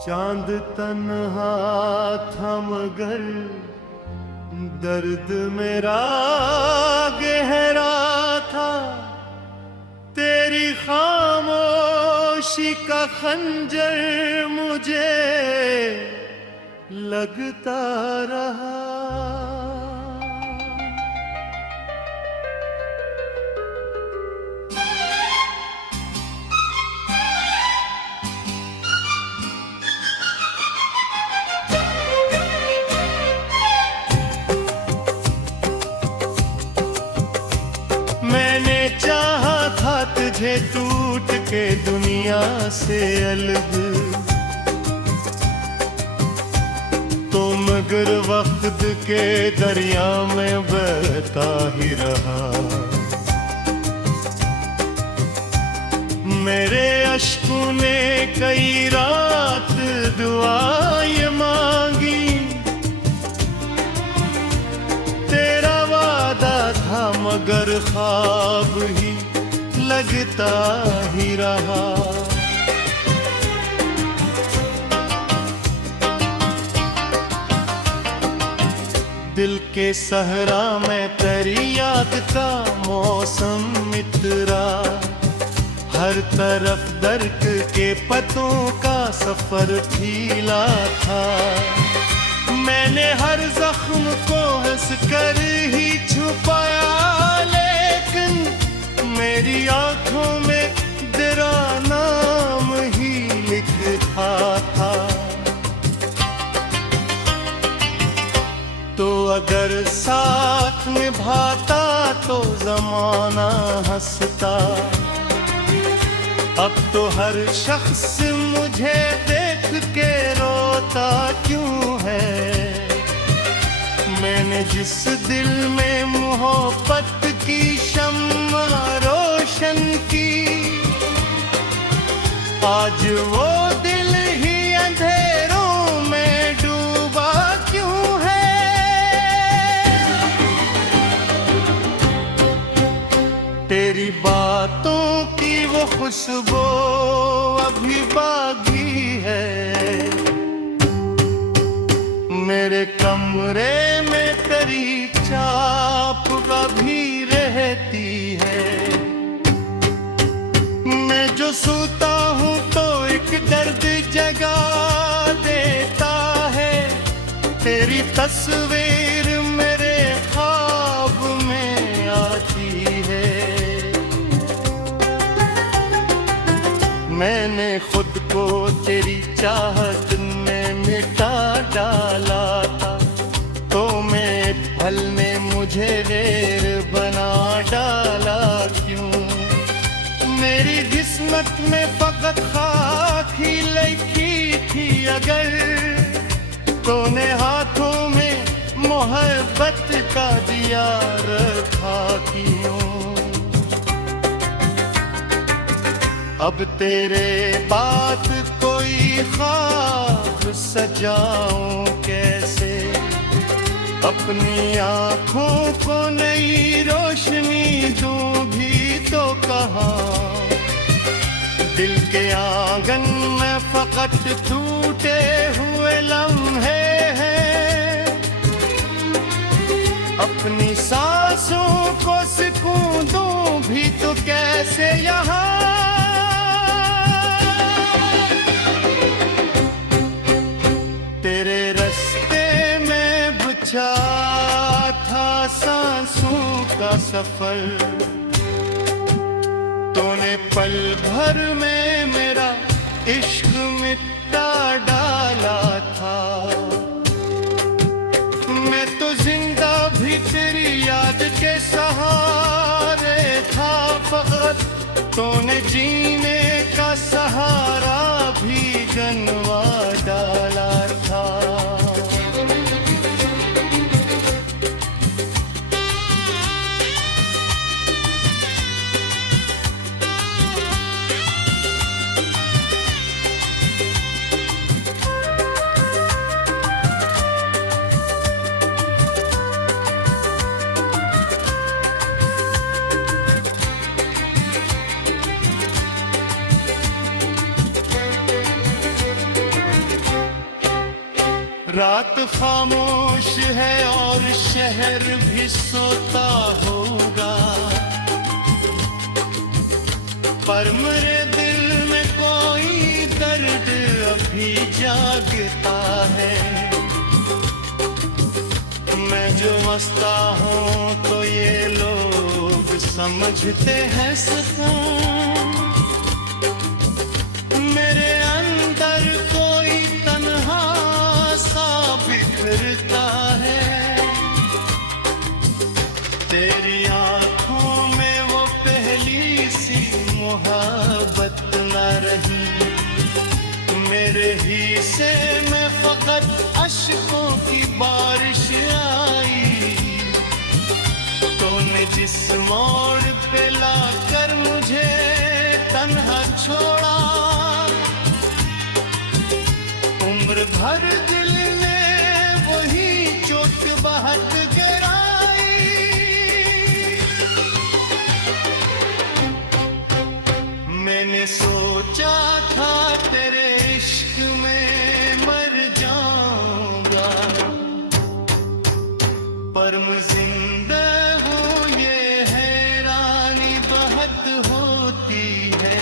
चांद तन्हा था मगर दर्द मेरा गहरा था। तेरी खामोशी का खंजर मुझे लगता रहा। मैंने चाहा था तुझे टूट के दुनिया से अलग, तो मगर वक्त के दरिया में बहता ही रहा। मेरे अश्कों ने कई रात दुआएं मांगी, तेरा वादा था मगर ख्वाब ही लगता ही रहा। दिल के सहरा में तेरी याद का मौसम इतरा, हर तरफ दर्द के पतों का सफर फीला था। मैंने हर जख्म को हंस कर ही छुपाया, लेकिन मेरी आंखों में तेरा नाम ही लिखा था। तो अगर साथ निभाता तो जमाना हंसता, अब तो हर शख्स मुझे देख के रोता क्यों है। मैंने जिस दिल में मोहब्बत की शम्मा रोशन की, आज वो दिल ही अंधेरों में डूबा क्यों है। तेरी बातों की वो खुशबू अभी बाकी है, मेरे कमरे में तेरी छाप अभी रहती है। मैं जो सोता हूँ तो एक दर्द जगा देता है, तेरी तस्वीर मेरे ख्वाब में आती है। मैंने खुद को तेरी चाहत में मिटा डाला था, तो मैं पल ने मुझे गैर बना डाला क्यों। मेरी किस्मत में फकत खाक ही लिखी थी अगर, तूने हाथों में मोहब्बत का दिया रखा क्यों। अब तेरे बाद कोई ख्वाब सजाऊं कैसे, अपनी आँखों को नई रोशनी दूं भी तो कहाँ। दिल के आंगन में फकत टूटे हुए लम्हे हैं, अपनी सांसों को सुकून दूं भी तो कैसे यहाँ। तेरे रास्ते में बिछा था सांसों का सफर, तूने पल भर में मेरा इश्क मिटा डाला था। मैं तो जिंदा भी तेरी याद के सहारे था, फकत तूने जीने का सहारा भी गनवा डाला था। रात खामोश है और शहर भी सोता होगा, पर मेरे दिल में कोई दर्द अभी जागता है। मैं जो हंसता हूँ तो ये लोग समझते हैं सुकून, मेरे अंदर कोई तन्हा सा बिखरता है। तेरी आंखों में वो पहली सी मोहब्बत न रही, मेरे हिस्से में फकत अश्कों की बारिश आई। तूने जिस मोड़ पे लाकर मुझे तन्हा छोड़ा, उम्र भर दिल ने वही चोट बहत गिराई। मैंने सोचा था तेरे इश्क में मर जाऊंगा, पर मैं जिंदा हूँ ये हैरानी बहुत होती है।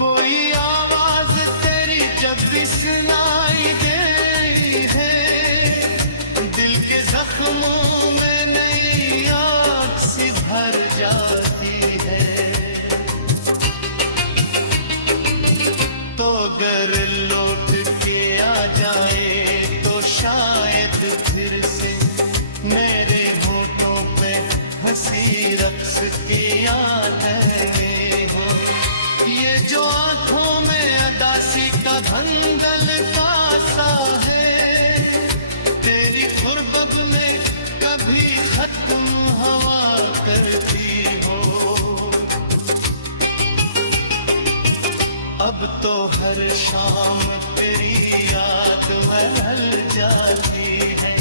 कोई आवाज तेरी जब भी सुनाई दे है, दिल के जख्मों में नई आग सी भर जाती है। तो अगर लौट के आ जाए तो शायद फिर से मेरे होठों पे हंसी रक्स की यादें हो। ये जो आंखों में अदासी का धंधल सा है, तेरी गुर्बत में कभी खत्म हवा करती हो। अब तो हर शाम तेरी याद महल जाती है,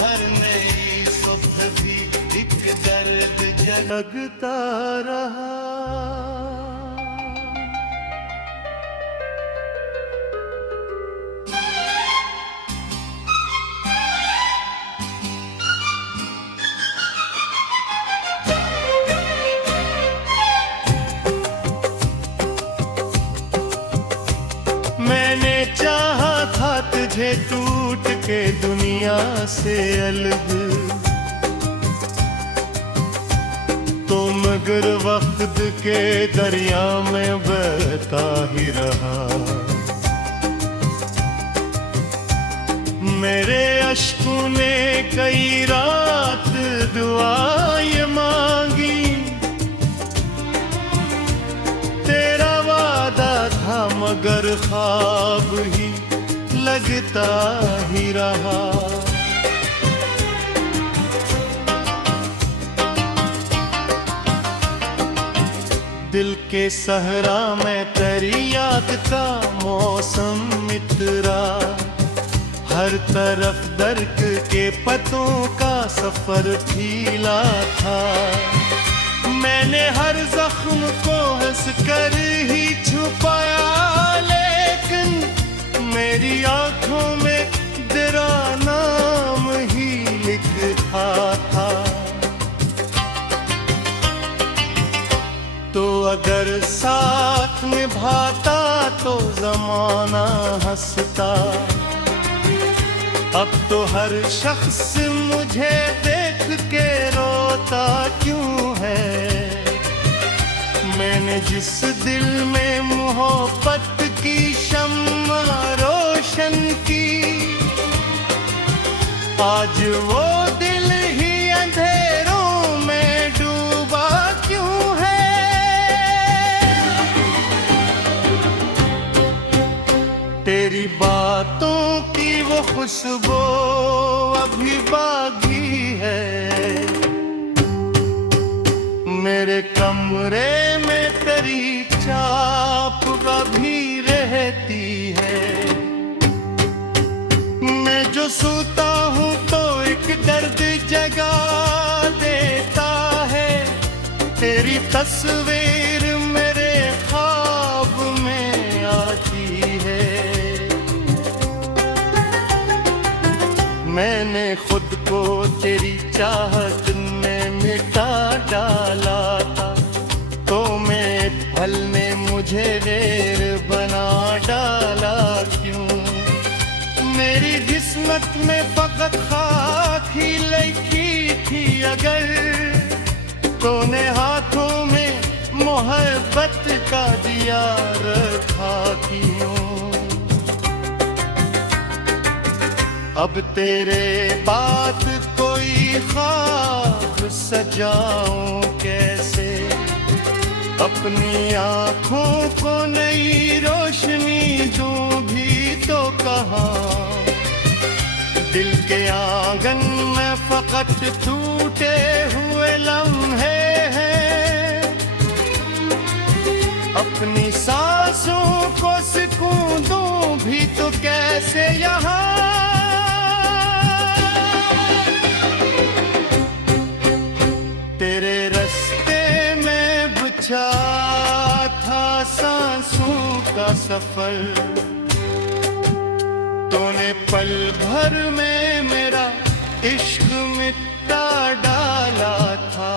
हर नई सुबह भी एक दर्द जगता रहा। मैंने चाहा था तुझे टूट के दुनिया से अलग, तो मगर वक्त के दरिया में बहता ही रहा। मेरे अश्कों ने कई रात दुआएं मांगी, तेरा वादा था मगर ख्वाब ही लगता ही रहा। दिल के सहरा में तेरी याद का मौसम इतरा, हर तरफ दर्द के पतों का सफर फीला था। मैंने हर जख्म को हंस कर ही छुपाया, लेकिन मेरी आंखों में तेरा नाम ही लिखा था। तो अगर साथ निभाता तो जमाना हंसता, अब तो हर शख्स मुझे देख के रोता क्यों है। मैंने जिस दिल में मोहब्बत की शम्मा रोशन की, आज वो दिल ही अंधेरों में डूबा क्यों है। तेरी बातों की वो खुशबू अभी बाकी है, मेरे कमरे में तेरी छाप अभी रहती है। मैं जो सोता हूँ तो एक दर्द जगा देता है, तेरी तस्वीर मेरे ख्वाब में आती है। मैंने खुद को तेरी चाहत में मिटा डाला था, तो मेरे पल ने मुझे रेर बना डाला क्यों? मेरी किस्मत में फकत खाक ही लिखी थी अगर, तूने हाथों में मोहब्बत का दिया रखा क्यों? अब तेरे बात कोई ख्वाब सजाऊं कैसे, अपनी आँखों को नई रोशनी दूं भी तो कहाँ? दिल के आंगन में फकत टूटे हुए लम्हे हैं, अपनी सांसों को सुकून दूं भी तो कैसे यहाँ? तेरे रास्ते में बिछा था सांसों का सफर, तूने पल भर में मेरा इश्क मिटा डाला था।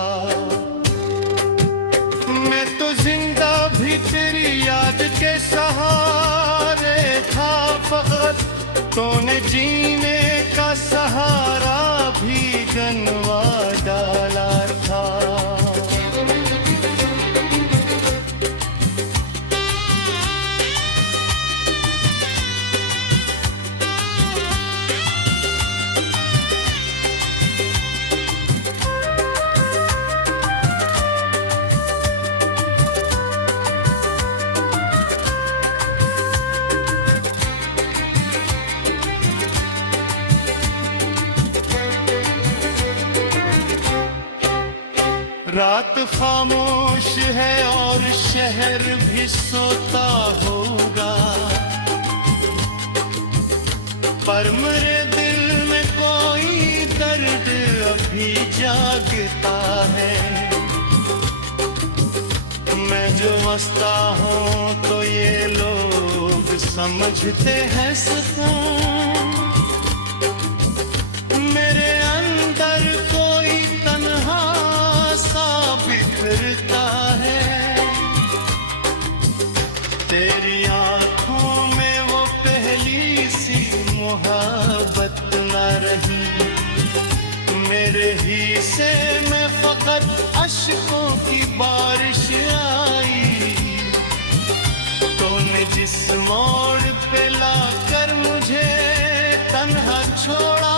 मैं तो जिंदा भी तेरी याद के सहारे था, फकत तूने जीने का सहारा भी गनवा डाला था। रात खामोश है और शहर भी सोता होगा, पर मेरे दिल में कोई दर्द अभी जागता है। मैं जो हंसता हूँ तो ये लोग समझते हैं सुकून, मेरे अंदर कोई तन्हा बिखरता है। तेरी आंखों में वो पहली सी मोहब्बत न रही, मेरे हिस्से में फकत अश्कों की बारिश आई। तूने जिस मोड़ पे लाकर मुझे तन्हा छोड़ा,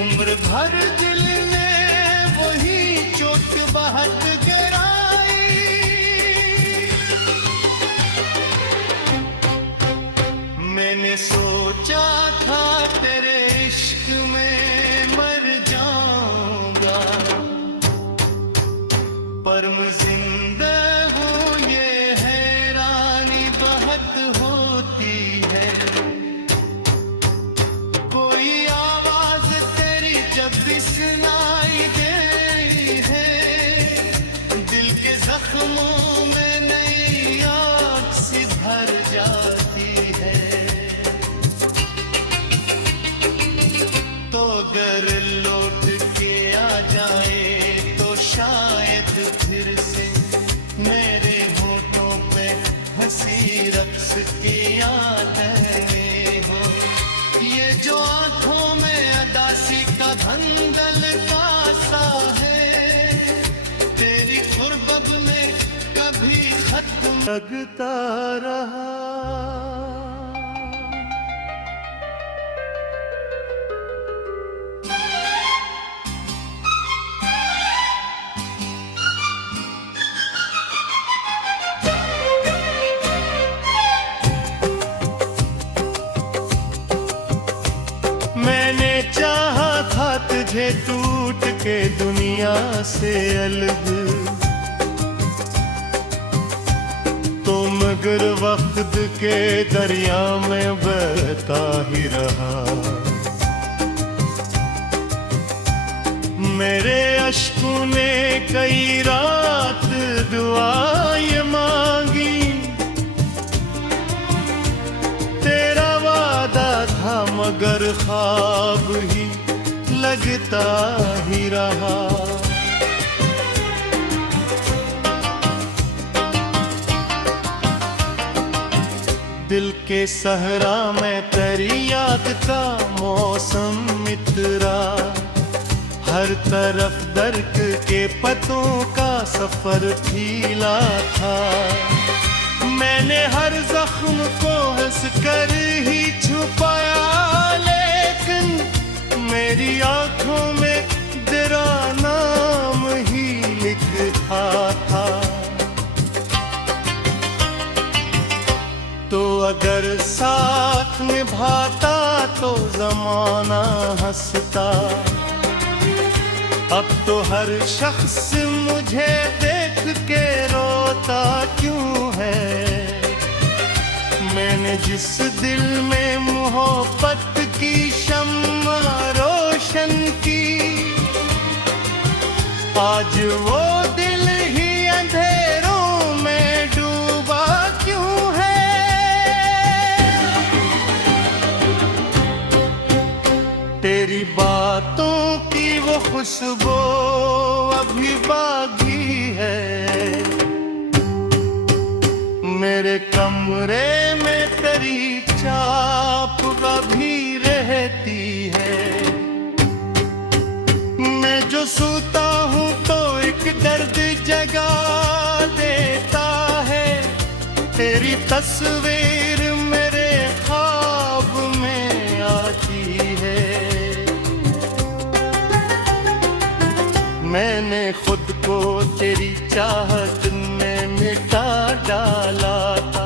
उम्र भर दिल बहक गहराई। मैंने सोचा था तेरे इश्क में मर जाऊंगा, पर मैं जिंदा हूँ ये हैरानी बहुत होती है। कोई आवाज तेरी जब भी सुनाई दे है, जख्मों में नई आग सी भर जाती है। तो अगर लौट के आ जाए तो शायद फिर से मेरे होठों पे हंसी रक्स की यादें हो। ये जो आंखों में अदासी का धंधल का सा है, में कभी खत्म लगता रहा। मैंने चाहा था तुझे टूट के दुनिया से अलग, मगर वक्त के दरिया में बहता ही रहा। मेरे अश्कों ने कई रात दुआएं मांगी, तेरा वादा था ख्वाब ही लगता ही रहा। दिल के सहरा में तेरी याद का मौसम इतरा, हर तरफ दर्द के पतों का सफर फीला था। मैंने हर जख्म को हंस कर ही छुपाया, लेकिन मेरी आंखों में तेरा नाम ही लिखा था। तो अगर साथ निभाता तो जमाना हंसता। अब तो हर शख्स मुझे देख के रोता क्यों है। मैंने जिस दिल में मोहब्बत की शम्मा रोशन की, आज वो दिल ही अंधेरों में डूबा क्यों है। तेरी बातों की वो खुशबू अभी बाकी है, मेरे कमरे में तेरी छाप अभी रहती है। मैं जो सोता हूँ तो एक दर्द जगा देता है, तेरी तस्वीर मेरे ख्वाब में आती है। मैंने खुद को तेरी चाहत में मिटा डाला था,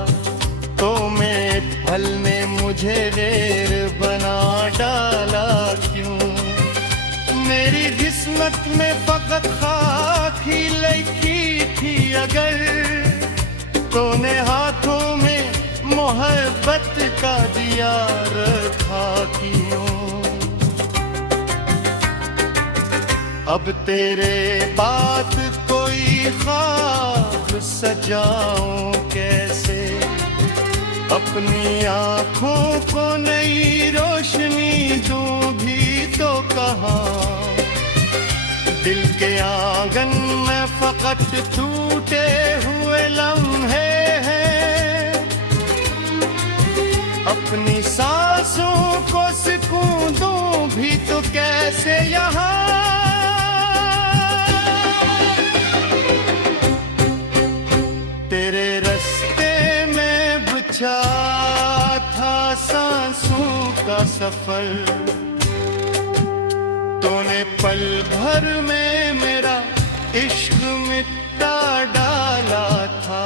तो मैं पल ने मुझे गैर बना डाला क्यों। मेरी किस्मत में फकत खाक ही लिखी थी अगर, तूने हाथों में मोहब्बत का दिया रखा क्यों। अब तेरे बात कोई ख्वाब सजाऊं कैसे, अपनी आँखों को नई रोशनी दूं भी तो कहाँ। दिल के आंगन में फकत टूटे हुए लम्हे हैं, अपनी सांसों को सुकून दूं भी तो कैसे यहाँ। तेरे रास्ते में बिछा था सांसों का सफर, तूने पल भर में मेरा इश्क मिटा डाला था।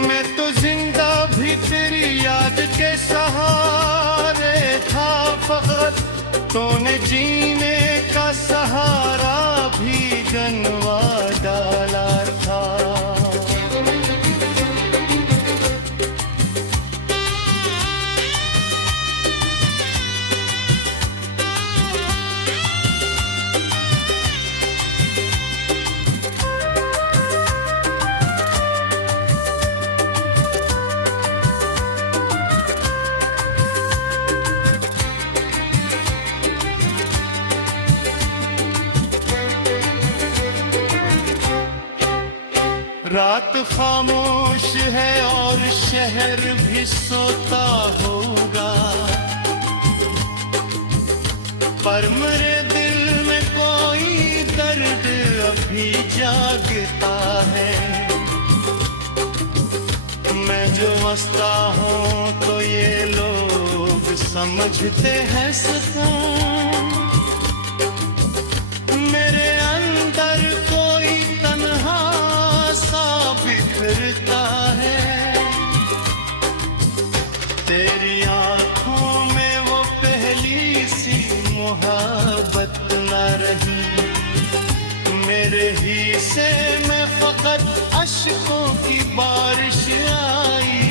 मैं तो जिंदा भी तेरी याद के सहारे था, फकत तूने जीने का सहारा भी गनवा डाला था। रात खामोश है और शहर भी सोता होगा, पर मेरे दिल में कोई दर्द अभी जागता है। मैं जो हंसता हूँ तो ये लोग समझते हैं सुकून, मेरे अंदर कोई तन्हा सा बिखरता है। तेरी आंखों में वो पहली सी मोहब्बत न रही, मेरे हिस्से में फकत अश्कों की बारिश आई।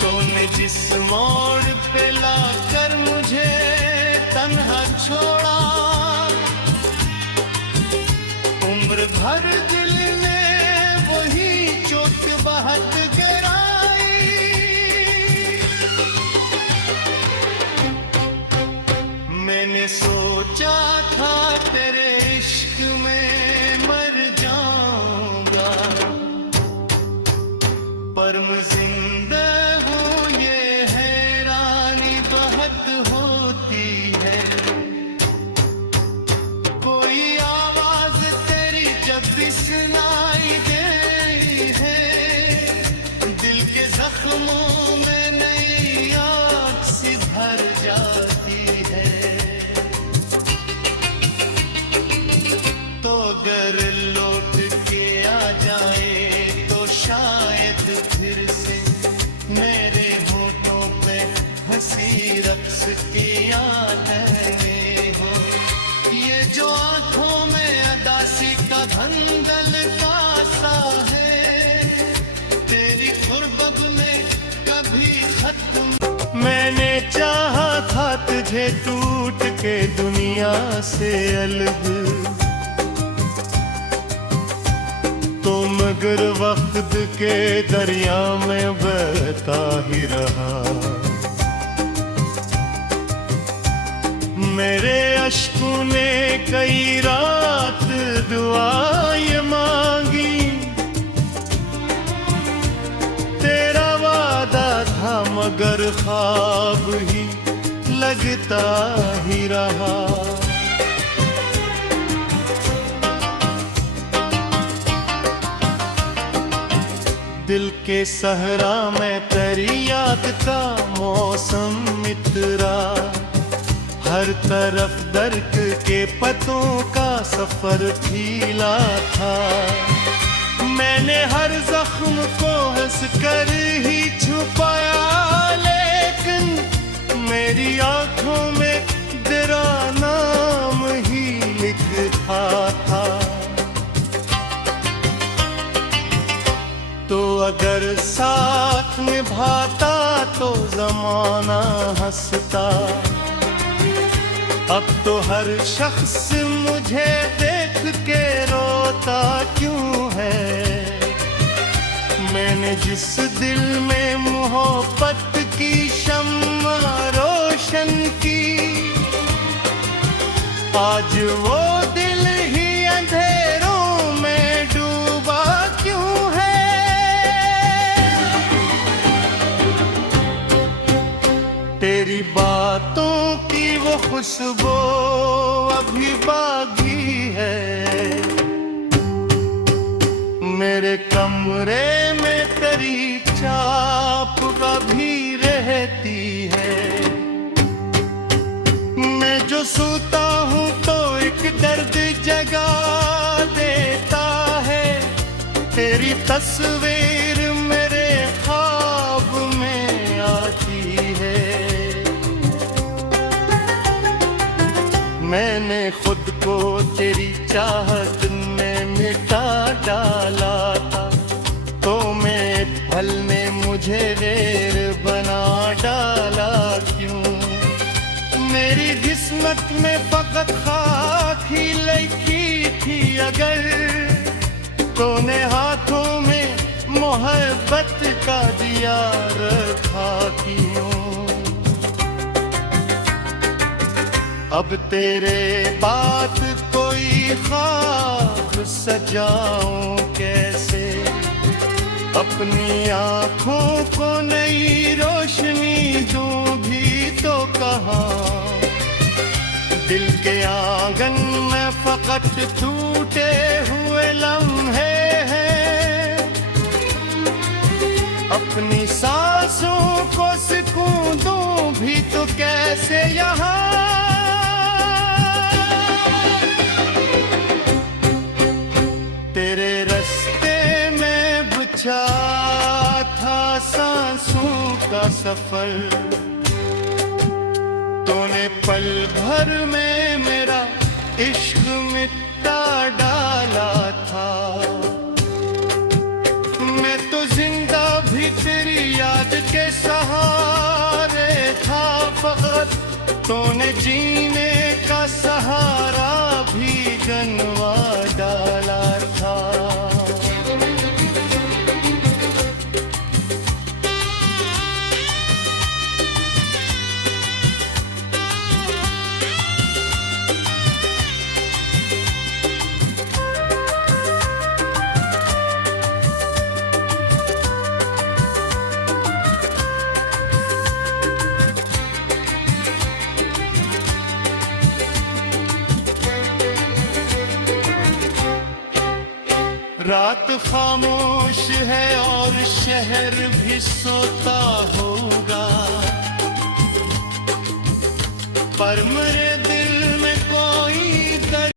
तूने जिस मोड़ पे लाकर मुझे तन्हा छोड़ा, उम्र भर दिल ने वही चोट बहुत गहराई। जाए तो शायद फिर से मेरे होठों पे हंसी रक्स की यादें हो। ये जो आंखों में अदासी का धंधल का सा है, तेरी गुर्बत में कभी खत्म। मैंने चाहा था तुझे टूट के दुनिया से अलग, तो मगर वक्त के दरिया में बहता ही रहा। मेरे अश्कों ने कई रात दुआएं मांगी, तेरा वादा था मगर ख्वाब ही लगता ही रहा। दिल के सहरा में तेरी याद का मौसम इतरा, हर तरफ दर्द के पतों का सफर फीला था। मैंने हर जख्म को हंस कर ही छुपाया, लेकिन मेरी आंखों में तेरा नाम ही लिखा था। तो अगर साथ निभाता तो जमाना हंसता। अब तो हर शख्स मुझे देख के रोता क्यों है। मैंने जिस दिल में मोहब्बत की शम्मा रोशन की, आज वो दिल ही अंधेरों में डूबा क्यों है। तेरी बातों की वो खुशबू अभी बागी है, मेरे कमरे में तेरी छाप अभी रहती है। मैं जो सोता हूँ तो एक दर्द जगा देता है, तेरी तस्वीर मेरे ख्वाब में आती है। मैंने खुद को तेरी चाहत में मिटा डाला था, तो मैं पल ने मुझे गैर बना डाला क्यों। मेरी किस्मत में फकत खाक ही लिखी थी अगर, तूने हाथों में मोहब्बत का दिया रखा क्यों। अब तेरे बात कोई ख्वाब सजाऊं कैसे, अपनी आँखों को नई रोशनी दूं भी तो कहाँ। दिल के आंगन में फकत टूटे हुए लम्हे हैं, अपनी सांसों को सुकून दूं भी तो कैसे यहाँ। तेरे रास्ते में बिछा था सांसों का सफर, तूने पल भर में मेरा इश्क मिटा डाला था। मैं तो जिंदा भी तेरी याद के सहारे था, फकत तूने जीने का सहारा भी गनवा डाला था। रात खामोश है और शहर भी सोता होगा, पर मेरे दिल